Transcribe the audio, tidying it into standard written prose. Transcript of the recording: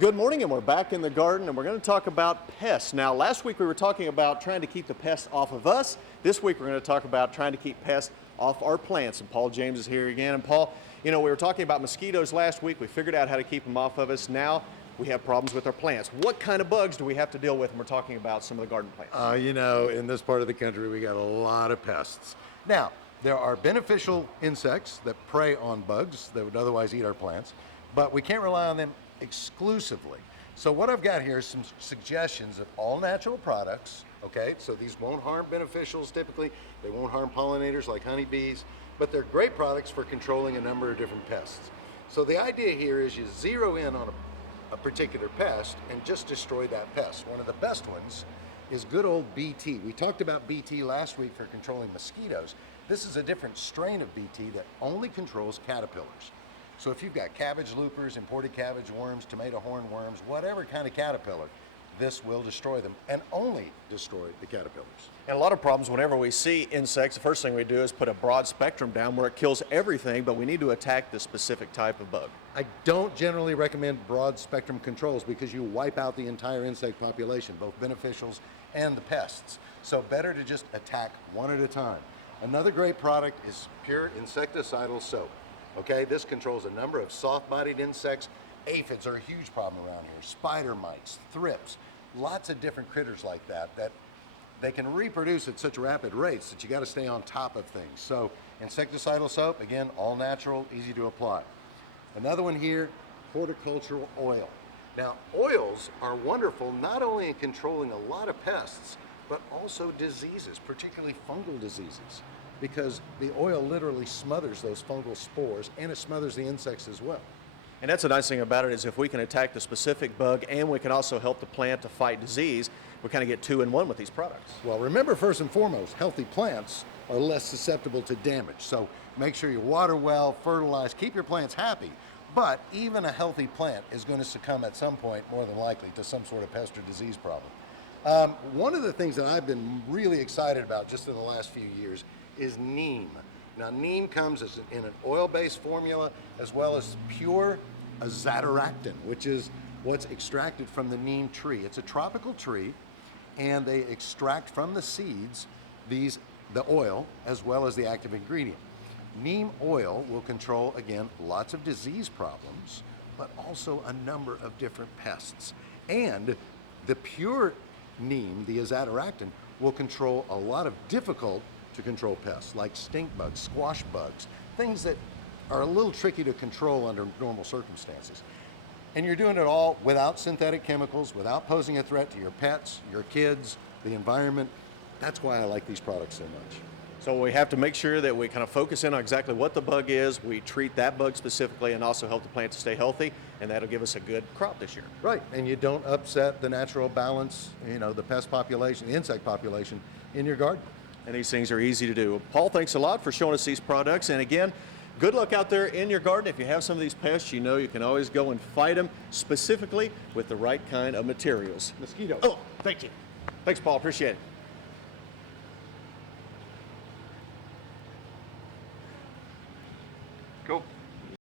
Good morning, and we're back in the garden, and we're going to talk about pests. Now, last week we were talking about trying to keep the pests off of us. This week we're going to talk about trying to keep pests off our plants. And Paul James is here again. And Paul, we were talking about mosquitoes last week. We figured out how to keep them off of us. Now we have problems with our plants. What kind of bugs do we have to deal with when we're talking about some of the garden plants? In this part of the country, we got a lot of pests. Now, there are beneficial insects that prey on bugs that would otherwise eat our plants, but we can't rely on them exclusively. So what I've got here is some suggestions of all natural products, okay? So these won't harm beneficials typically, they won't harm pollinators like honeybees, but they're great products for controlling a number of different pests. So the idea here is you zero in on a particular pest and just destroy that pest. One of the best ones is good old BT. We talked about BT last week for controlling mosquitoes. This is a different strain of BT that only controls caterpillars. So if you've got cabbage loopers, imported cabbage worms, tomato hornworms, whatever kind of caterpillar, this will destroy them and only destroy the caterpillars. And a lot of problems, whenever we see insects, the first thing we do is put a broad spectrum down where it kills everything, but we need to attack the specific type of bug. I don't generally recommend broad spectrum controls because you wipe out the entire insect population, both beneficials and the pests. So better to just attack one at a time. Another great product is pure insecticidal soap. Okay, this controls a number of soft-bodied insects. Aphids are a huge problem around here. Spider mites, thrips, lots of different critters like that they can reproduce at such rapid rates that you got to stay on top of things. So insecticidal soap, again, all natural, easy to apply. Another one here, horticultural oil. Now, oils are wonderful not only in controlling a lot of pests, but also diseases, particularly fungal diseases, because the oil literally smothers those fungal spores and it smothers the insects as well. And that's the nice thing about it is if we can attack the specific bug and we can also help the plant to fight disease, we kind of get two in one with these products. Well, remember, first and foremost, healthy plants are less susceptible to damage. So make sure you water well, fertilize, keep your plants happy. But even a healthy plant is going to succumb at some point, more than likely, to some sort of pest or disease problem. One of the things that I've been really excited about just in the last few years is neem. Now, neem comes in an oil-based formula as well as pure azadirachtin, which is what's extracted from the neem tree. It's a tropical tree, and they extract from the seeds the oil as well as the active ingredient. Neem oil will control, again, lots of disease problems, but also a number of different pests. And the pure neem, the azadirachtin, will control a lot of difficult to control pests like stink bugs, squash bugs, things that are a little tricky to control under normal circumstances. And you're doing it all without synthetic chemicals, without posing a threat to your pets, your kids, the environment. That's why I like these products so much. So we have to make sure that we kind of focus in on exactly what the bug is, we treat that bug specifically, and also help the plant to stay healthy, and that'll give us a good crop this year. Right, and you don't upset the natural balance, the pest population, the insect population in your garden. And these things are easy to do. Paul, thanks a lot for showing us these products. And again, good luck out there in your garden. If you have some of these pests, you can always go and fight them specifically with the right kind of materials. Mosquito. Oh, thank you. Thanks, Paul. Appreciate it.